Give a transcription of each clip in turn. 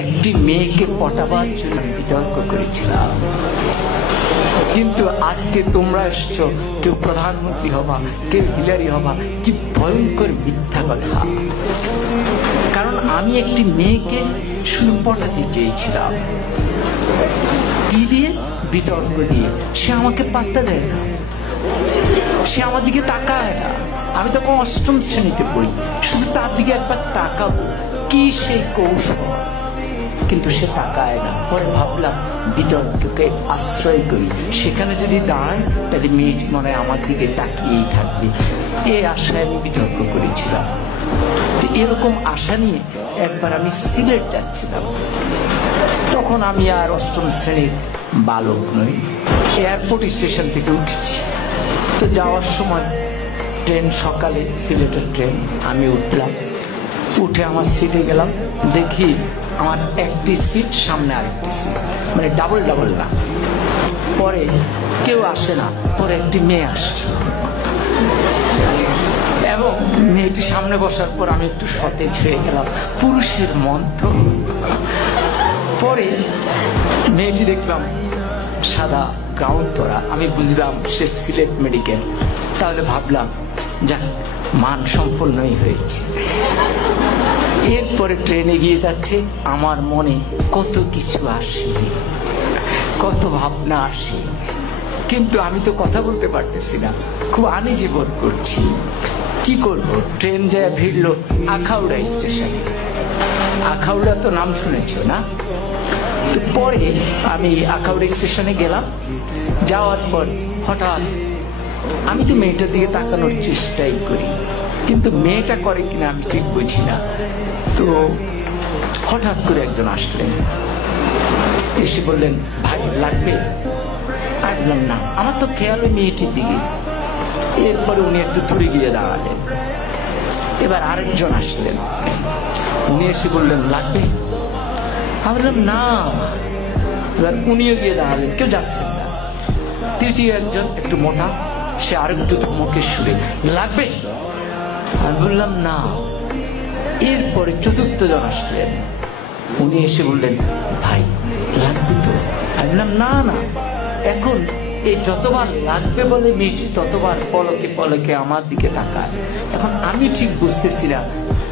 একটি মেয়েকে পটাবার জন্য বিতর্ক করেছিলাম। কিন্তু আজকে তোমরা এসছো, কেউ প্রধানমন্ত্রী হবা, কেউ হিলারি হবা। কি ভয়ঙ্কর মিথ্যা কথা! কারণ আমি একটি মেয়েকে শুধু পটাতে চেয়েছিলাম। কি দিয়ে? বিতর্ক দিয়ে। সে আমাকে পাত্তা দেয় না, সে আমার দিকে তাকায় না। আমি তখন অষ্টম শ্রেণীতে পড়ি, শুধু তার দিকে একবার তাকাবো, কি সেই কৌশল, কিন্তু সে তাকায় না। পরে ভাবলাম বিতর্ককে আশ্রয় করি, সেখানে যদি দাঁড়ায় তাহলে মেয়েটি মনে হয় আমার দিকে তাকিয়েই থাকবে। এই আশায় আমি বিতর্ক করেছিলাম। এরকম আশা নিয়ে একবার আমি সিলেট যাচ্ছিলাম। তখন আমি আর অষ্টম শ্রেণীর বালক নই, এয়ারপোর্ট স্টেশন থেকে উঠেছি। তো যাওয়ার সময় ট্রেন, সকালে সিলেটের ট্রেন, আমি উঠলাম। উঠে আমার সিটে গেলাম, দেখি আমার একটি সিট, সামনে আরেকটি সিট, মানে ডাবল ডাবল না। পরে কেউ আসে না, পরে একটি মেয়ে আসে এবং মেয়েটি সামনে বসার পর আমি একটু সতেজ হয়ে গেলাম। পুরুষের মন তো। পরে মেয়েটি দেখলাম সাদা গাউন পরা, আমি বুঝলাম সে সিলেট মেডিকেল। তাহলে ভাবলাম যাক, মান সম্পন্নই হয়েছে। এরপরে ট্রেন এগিয়ে যাচ্ছে, আমার মনে কত কিছু আসে, কত ভাবনা আসে, কিন্তু আমি তো কথা বলতে পারতেছি না, খুব আনইজি বোধ করছি। কি করব? ট্রেন যায় ভিড়ল আখাউড়া স্টেশনে। আখাউড়া তো নাম শুনেছ না? তো পরে আমি আখাউড়া স্টেশনে গেলাম। যাওয়ার পর হঠাৎ আমি তো মেয়েটার দিকে তাকানোর চেষ্টাই করি, কিন্তু মেয়েটা করে কিনা আমি ঠিক বুঝি না। তো হঠাৎ করে একজন আসলেন, এসে বললেন, ভাই লাগবে? আমি বললাম না, আমার তো খেয়াল ওই মেয়েটির দিকে। এরপরে উনি একটু দূরে গিয়ে দাঁড়ালেন। এবার আরেকজন আসলেন, উনি এসে বললেন লাগবে? আমি বললাম না। এবার উনিও গিয়ে দাঁড়ালেন, কেউ যাচ্ছেন না। তৃতীয় একজন একটু মোটা, সে আরেকটু ধমকের সুরে, লাগবে? আমি বললাম না। এরপরে চতুর্থ জন আসলেন, উনি এসে বললেন, ভাই লাগবে তো? আমি বললাম না না। এখন এই যতবার লাগবে বলে মেয়েটি ততবার পলকে পলকে আমার দিকে তাকায়। এখন আমি ঠিক বুঝতেছি না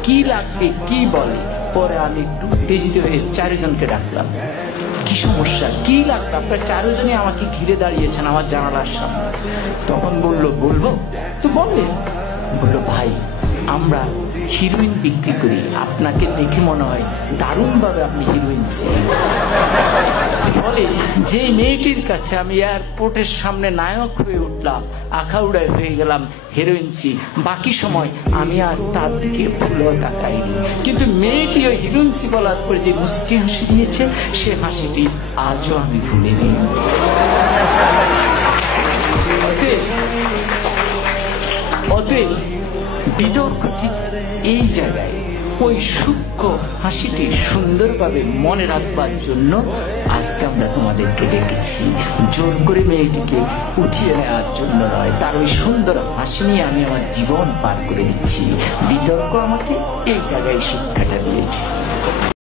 কি লাগবে, কি বলে। পরে আমি একটু উত্তেজিত হয়ে চারজনকে ডাকলাম, কি সমস্যা, কি লাগবে? আপনারা চারজনই আমাকে ঘিরে দাঁড়িয়েছেন আমার জানালার সামনে। তখন বলল, বলবো তো বলে। বললো, ভাই আমরা হিরোইন বিক্রি করি, আপনাকে দেখে মনে হয় দারুণ ভাবে আপনি হিরোইন। ফলে যে মেয়েটির কাছে আমি এয়ারপোর্টের সামনে নায়ক হয়ে উঠলাম, আখাউড়ায় হয়ে গেলাম হিরোইনসি, বাকি সময় আমি আর তার দিকে ভুলও তাকাইনি। কিন্তু মেয়েটি ওই হিরোইনসি বলার পরে যে মুচকি হাসি দিয়েছে, সে হাসিটি আজও আমি ভুলিনি। অতএব বিতর্ক ঠিক এই জায়গায়, ওই সূক্ষ্ম হাসিটি সুন্দরভাবে মনে রাখবার জন্য আজকে আমরা তোমাদেরকে ডেকেছি। জোর করে মেয়েটিকে উঠিয়ে নেওয়ার জন্য নয়, তার ওই সুন্দর হাসি নিয়ে আমি আমার জীবন পার করে দিচ্ছি। বিতর্ক আমাকে এই জায়গায় শিক্ষাটা দিয়েছে।